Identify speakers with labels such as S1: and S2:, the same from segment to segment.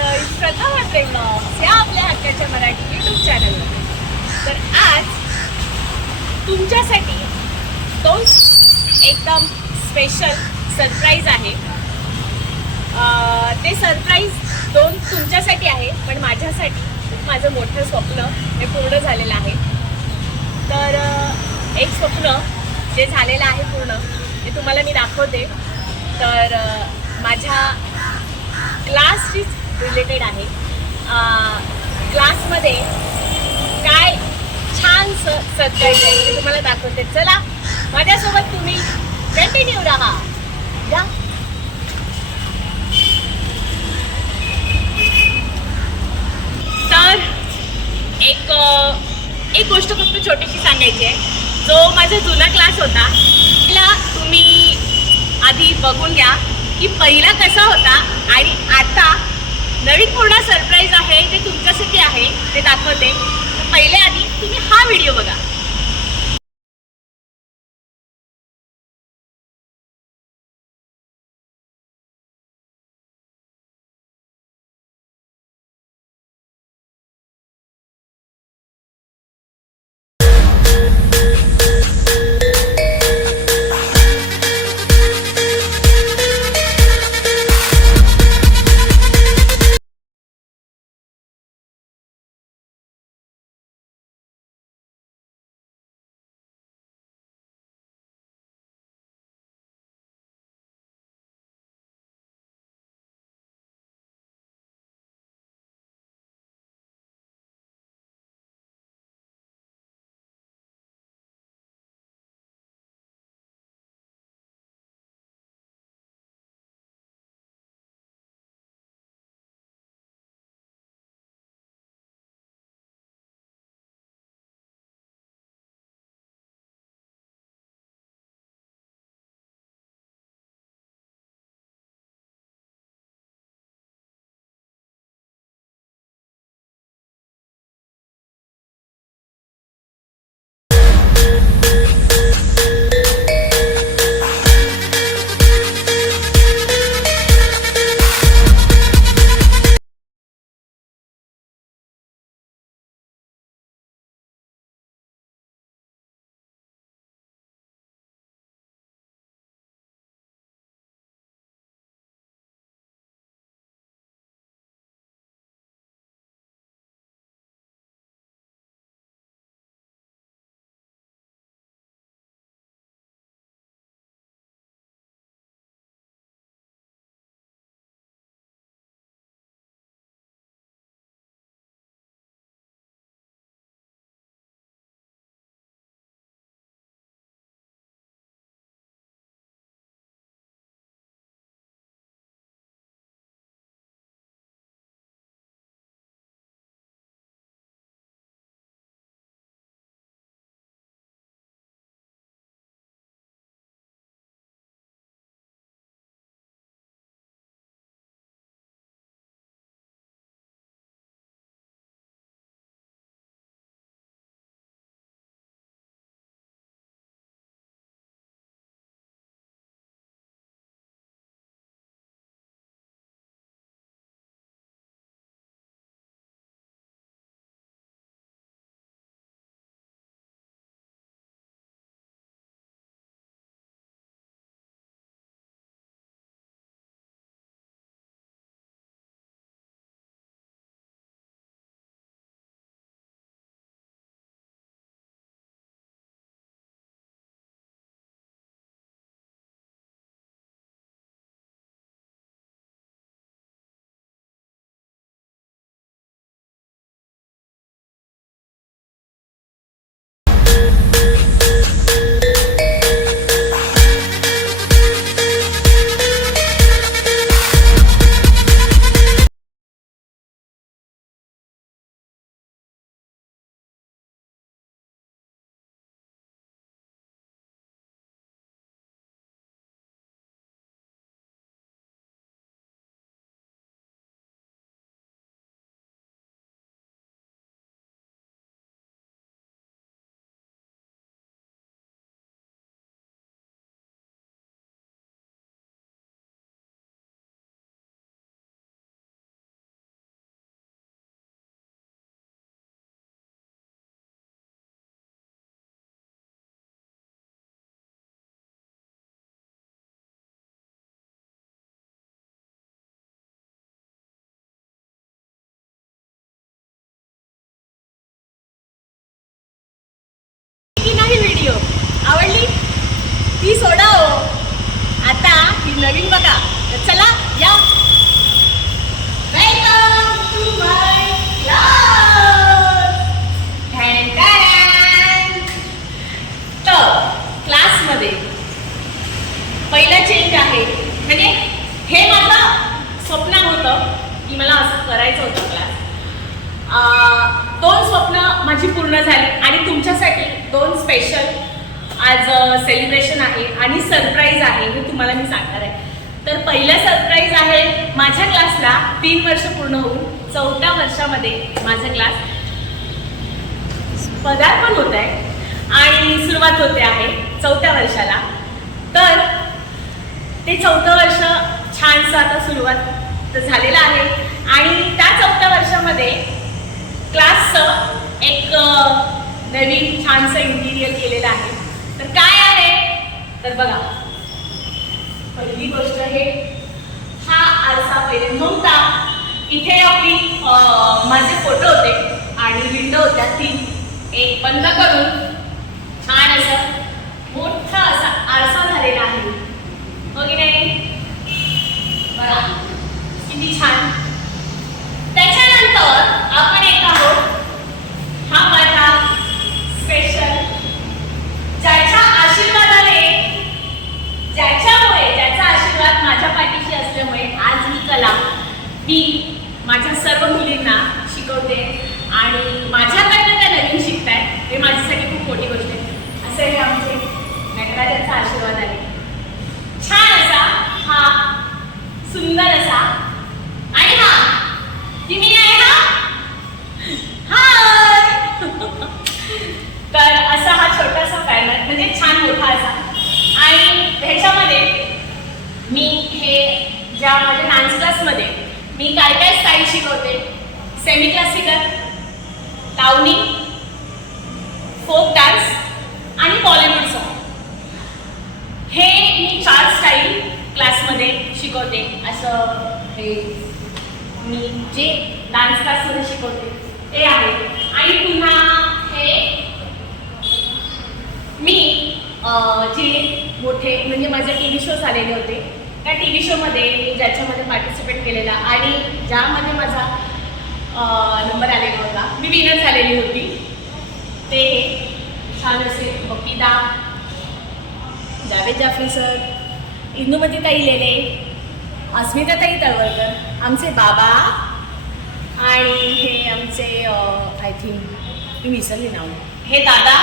S1: आहे तुमचं श्रद्धा वाटते ब्लॉग्स या आपल्या हक्काच्या मराठी युट्यूब चॅनलमध्ये तर आज तुमच्यासाठी दोन एकदम स्पेशल सरप्राईज आहे. ते सरप्राईज दोन तुमच्यासाठी आहे पण माझ्यासाठी माझं मोठं स्वप्न हे पूर्ण झालेलं आहे. तर एक स्वप्न जे झालेलं आहे पूर्ण ते तुम्हाला मी दाखवते. तर माझ्या क्लासचीच रिलेटेड आहे. क्लासमध्ये काय छान स सरप्राईज आहे ते तुम्हाला दाखवते. चला माझ्यासोबत तुम्ही कंटिन्यू राहा. या. तर एक एक गोष्ट फक्त छोटीशी सांगायची आहे. जो माझा जुना क्लास होता तिला तुम्ही आधी बघून घ्या की पहिला कसा होता आणि आता नवीन पूर्ण सरप्राईज आहे ते तुमच्यासाठी आहे ते दाखवते. पहिले आधी तुम्ही हा व्हिडिओ बघा. ती सोडा हो आता ही नवीन बघा तर चला या वेलकम टू माय क्लास तर क्लासमध्ये पहिलं चेंज आहे म्हणजे हे माझं स्वप्न होतं की मला असं करायचं होतं क्लास दोन स्वप्न माझी पूर्ण झाली आणि तुमच्यासाठी दोन स्पेशल आज सेलिब्रेशन आहे आणि सरप्राईज आहे हे तुम्हाला मी सांगणार आहे तर पहिलं सरप्राईज आहे माझ्या क्लासला तीन वर्ष पूर्ण होऊन चौथ्या वर्षामध्ये माझा क्लास पदार्पण होत आहे आणि सुरुवात होते आहे चौथ्या वर्षाला. तर ते चौथं वर्ष छानसं आता सुरुवात झालेलं आहे आणि त्या चौथ्या वर्षामध्ये क्लासचं एक नवीन छानसं इंटिरियर केलेलं आहे. तर काय आहे? तर बघा. पहिली गोष्ट आहे हा आरसा पहिले. नव्हता इथे आपली माझे फोटो होते आणि विंडो होत्या तीन. एक बंद करून छान असं मोठा असा आरसा झालेला आहे. हो की नाही? बघा किती छान. त्याच्यानंतर आपण एक आहोत हा माझा स्पेशल ज्याच्या आशीर्वादाने ज्याच्यामुळे आशीर्वाद माझ्या पाठीशी असल्यामुळे आज ही कला मी माझ्या सर्व मुलींना शिकवते आणि माझ्याकडनं त्या नवीन शिकताय हे माझ्यासाठी खूप मोठी गोष्ट आहे. असं हे आमचे नटराजांचा आशीर्वाद आहे. छान असा हा सुंदर असा. आणि हा की मी आहे हा? हाय! तर असा हा छोटासा बॅनर म्हणजे छान मोठा असा. आणि ह्याच्यामध्ये मी हे ज्या माझ्या डान्स क्लासमध्ये मी काय काय स्टाईल शिकवते? Semi classical lavani folk dance आणि बॉलिवूड सॉन्ग हे मी चार स्टाईल क्लासमध्ये शिकवते. असं हे मी जे डान्स क्लासमध्ये शिकवते ते आहे. आणि पुन्हा हे मी जे मोठे म्हणजे माझे टी व्ही शोज आलेले होते त्या टी व्ही शोमध्ये मी ज्याच्यामध्ये पार्टिसिपेट केलेला आणि ज्यामध्ये माझा नंबर आलेला होता मी विनर झालेली होती. ते छान असे बपिदा जावेद जाफरी सर इंदुमती ताई लेले अस्मिता ताई तळवळकर आमचे बाबा आणि हे आमचे आय थिंक मी विसरले नाव. हे दादा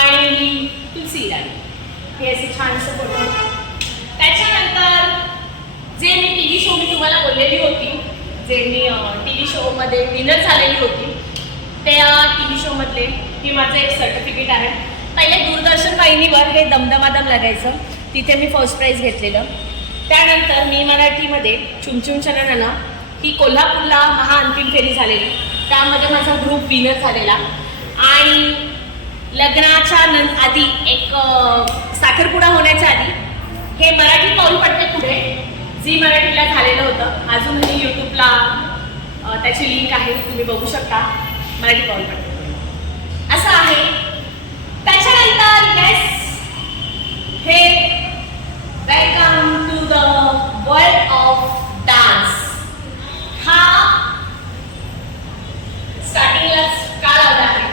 S1: आणि तुलसी राणी. हे असे छानसे फोटो त्याच्यानंतर जे मी टी व्ही शो मी तुम्हाला बोललेली होती जे मी टी व्ही शोमध्ये विनर झालेली होती त्या टी व्ही शोमधले हे माझं एक सर्टिफिकेट आहे. पहिले दूरदर्शन वाहिनीवर हे दमदमादम लागायचं. तिथे मी फर्स्ट प्राईज घेतलेलं. त्यानंतर मी मराठीमध्ये चुमचुम चननना ही कोल्हापूरला महाअंतिम फेरी झालेली. त्यामध्ये माझा ग्रुप विनर झालेला. आणि लग्नाच्या न आधी एक साखरपुडा होण्याच्या आधी हे मराठी पाऊल पडते पुढे. झी मराठीला झालेलं होतं. अजूनही यूट्यूबला त्याची लिंक आहे. तुम्ही बघू शकता. मराठी पाऊल पडते असं आहे. त्याच्यानंतर येस हे welcome to the world of dance हा स्टार्टिंगलाच का लावला आहे.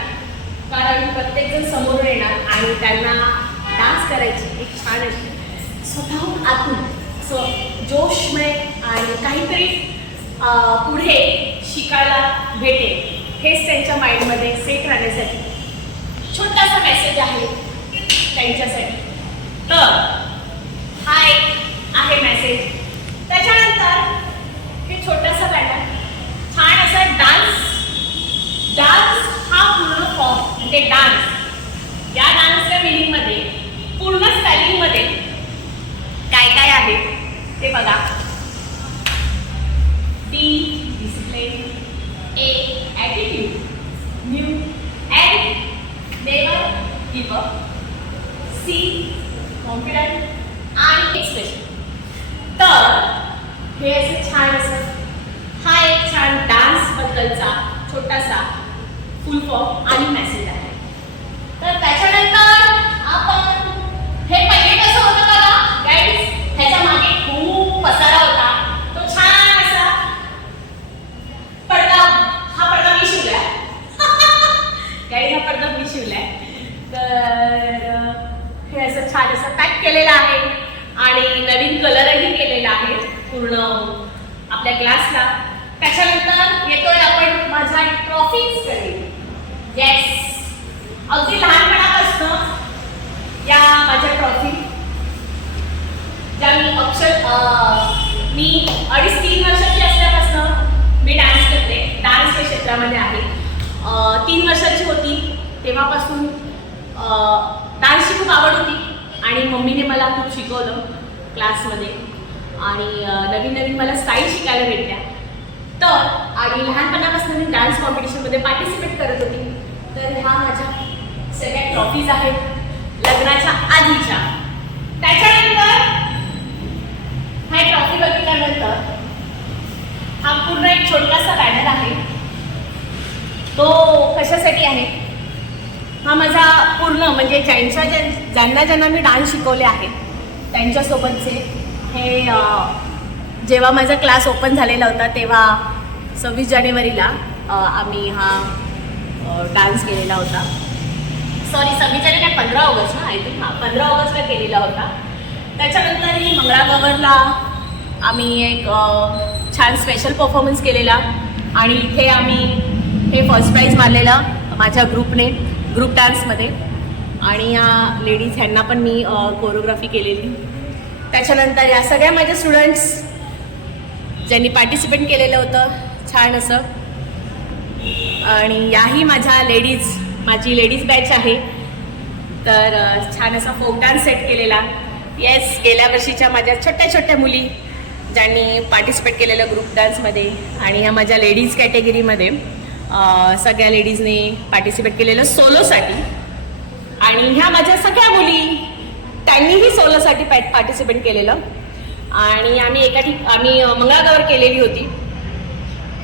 S1: कारण प्रत्येकजण समोर येणार आणि त्यांना डान्स करायची एक छान अशी स्वतःहून आतून असं जोशमय आणि काहीतरी पुढे शिकायला भेटेल. हेच त्यांच्या माइंडमध्ये सेट राहण्यासाठी. छोटासा मेसेज आहे त्यांच्यासाठी. तर हा एक आहे मेसेज. त्याच्यानंतर हे छोटासा बॅनर छान असा डान्स डान्स हा पूर्ण फॉर्म म्हणजे डान्स या डान्सच्या मिनिंगमध्ये पूर्ण स्पेलिंगमध्ये काय काय आहे? ते बघा. D discipline A attitude new N never give up C confident आणि एक्सप्रेशन तर हे असं छान असं हा एक छान डान्सबद्दलचा छोटासा फुल फॉर्म आणि मेसेज आहे. तर त्याच्यानंतर आपण हे पहिले कसं होतं? त्याच्यामागे खूप पसारा होता. तो छान असा पडदा हा पडदा मी शिवलाय. गाईड हा पडदा मी शिवलाय. तर हे असं छान असं पॅक केलेलं आहे आणि नवीन कलरही केलेला आहे पूर्ण आपल्या ग्लासला. त्याच्यानंतर येतोय आपण माझ्या ट्रॉफीजकडे येस अगदी लहानपणापासून या माझ्या ट्रॉफी ज्या मी अक्षर मी अडीच तीन वर्षाची असल्यापासून मी डान्स करते. डान्स या क्षेत्रामध्ये आहे. तीन वर्षाची होती. तेव्हापासून डान्सची खूप आवड होती. आणि मम्मीने मला खूप शिकवलं क्लासमध्ये आणि नवीन नवीन मला स्टाईल शिकायला भेटल्या. तर आणि लहानपणापासून मी डान्स कॉम्पिटिशनमध्ये पार्टिसिपेट करत होती. तर ह्या माझ्या सगळ्या ट्रॉफीज आहेत. लग्नाच्या आधीच्या. त्याच्यानंतर हा ट्रॉफी बघितल्यानंतर हा पूर्ण एक छोटासा बॅनर आहे. तो कशासाठी आहे? हा माझा पूर्ण म्हणजे ज्यांच्या ज्यां- ज्यांना ज्यांना मी डान्स शिकवले आहेत त्यांच्यासोबतचे. हे जेव्हा माझा क्लास ओपन झालेला होता तेव्हा सव्वीस जानेवारीला आम्ही हा डान्स केलेला होता. सॉरी सव्वीस जानेवारी पंधरा ऑगस्ट ना आय थिंक हां पंधरा ऑगस्टला केलेला होता. त्याच्यानंतर मंगळागौरला आम्ही एक छान स्पेशल परफॉर्मन्स केलेला. आणि इथे आम्ही हे फर्स्ट प्राईज मारलेलं माझ्या ग्रुपने ग्रुप डान्समध्ये आणि या लेडीज ह्यांना पण मी कोरिओग्राफी केलेली. त्याच्यानंतर या सगळ्या माझ्या स्टुडंट्स ज्यांनी पार्टिसिपेट केलेलं होतं छान असं. आणि याही माझ्या लेडीज माझी लेडीज बॅच आहे. तर छान असा फोक डान्स सेट केलेला. येस गेल्या वर्षीच्या माझ्या छोट्या छोट्या मुली ज्यांनी पार्टिसिपेट केलेलं ग्रुप डान्समध्ये आणि ह्या माझ्या लेडीज कॅटेगरीमध्ये सगळ्या लेडीजने पार्टिसिपेट केलेलं सोलोसाठी आणि ह्या माझ्या सगळ्या मुली त्यांनीही सोलोसाठी पॅ पार्टिसिपेट केलेलं. आणि आम्ही एका ठिक आम्ही मंगळागौर केलेली होती.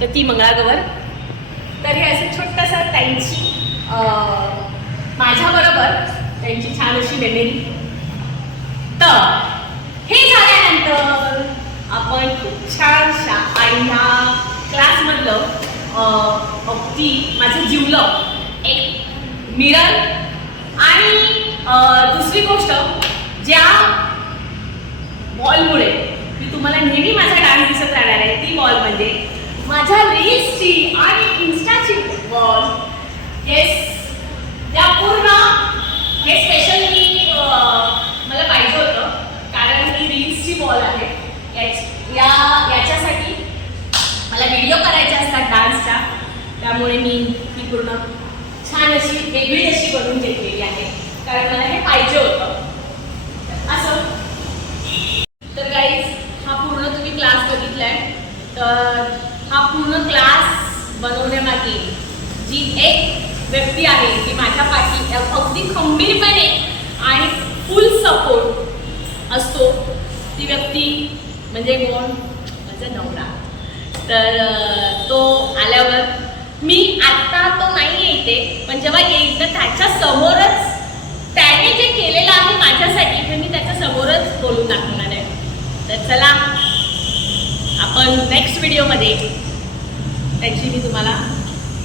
S1: तर ती मंगळागौर. तर हे असं छोटंसं त्यांची माझ्याबरोबर त्यांची छान अशी मेमरी तर हे झाल्यानंतर आपण खूप छानशा आणि ह्या क्लासमधलं अं, अगदी माझं जिवलं. एक मिरर आणि दुसरी गोष्ट ज्या बॉलमुळे मी तुम्हाला नेहमी माझा डान्स दिसत राहणार आहे ती बॉल म्हणजे माझ्या रील्सची आणि इन्स्टाची बॉल येस त्या पूर्ण हे स्पेशल मी अं, मला पाहिजे होतं कारण ही रील्सची बॉल आहे याच- या याच्यासाठी मला व्हिडिओ करायचे असतात डान्सच्या त्यामुळे मी ही पूर्ण छान अशी वेगळी अशी बनवून घेतलेली आहे. कारण मला हे पाहिजे होतं. असं. तर गाईज हा पूर्ण तुम्ही क्लास बघितलाय. तर हा पूर्ण क्लास बनवण्यामागे जी एक व्यक्ती आहे ती माझ्या पाठी अगदी खंबीरपणे आणि फुल सपोर्ट असतो ती व्यक्ती म्हणजे कोण? माझा नवरा. तर तो आल्यावर मी आत्ता तो नाही येते पण जेव्हा येईल तर त्याच्या समोरच त्याने जे केलेलं आहे माझ्यासाठी ते मी त्याच्या समोरच बोलून दाखवणार आहे. तर चला आपण नेक्स्ट व्हिडिओमध्ये त्याची मी तुम्हाला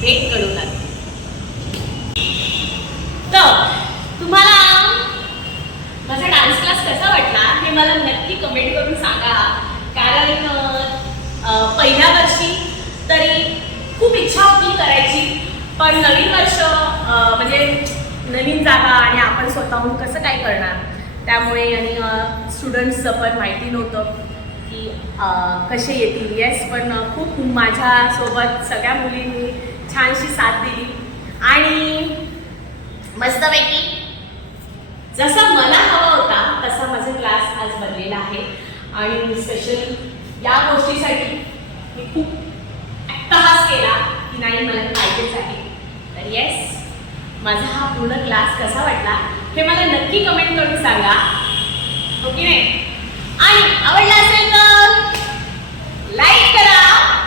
S1: भेट कळवणार तर तुम्हाला माझा डान्स क्लास कसा वाटला हे मला नक्की कमेंट करून सांगा. कारण पहिल्या वर्षी तरी खूप इच्छा होती करायची. पण नवीन वर्ष म्हणजे नवीन जागा आणि आपण स्वतःहून कसं काय करणार? त्यामुळे आणि स्टुडंट्सचं पण माहिती नव्हतं की कसे येतील. येस पण खूप माझ्यासोबत सगळ्या मुलींनी छानशी साथ दिली. आणि मस्तपैकी जसं मला हवा होता तसा माझा क्लास आज बनलेला आहे. आणि स्पेशली या गोष्टीसाठी मी खूप अट्टहास केला की नाही मला पाहिजेच आहे. तर येस माझा हा पूर्ण क्लास कसा वाटला हे मला नक्की कमेंट करून सांगा. हो ओके नाही? आणि आवडला असेल तर लाईक करा.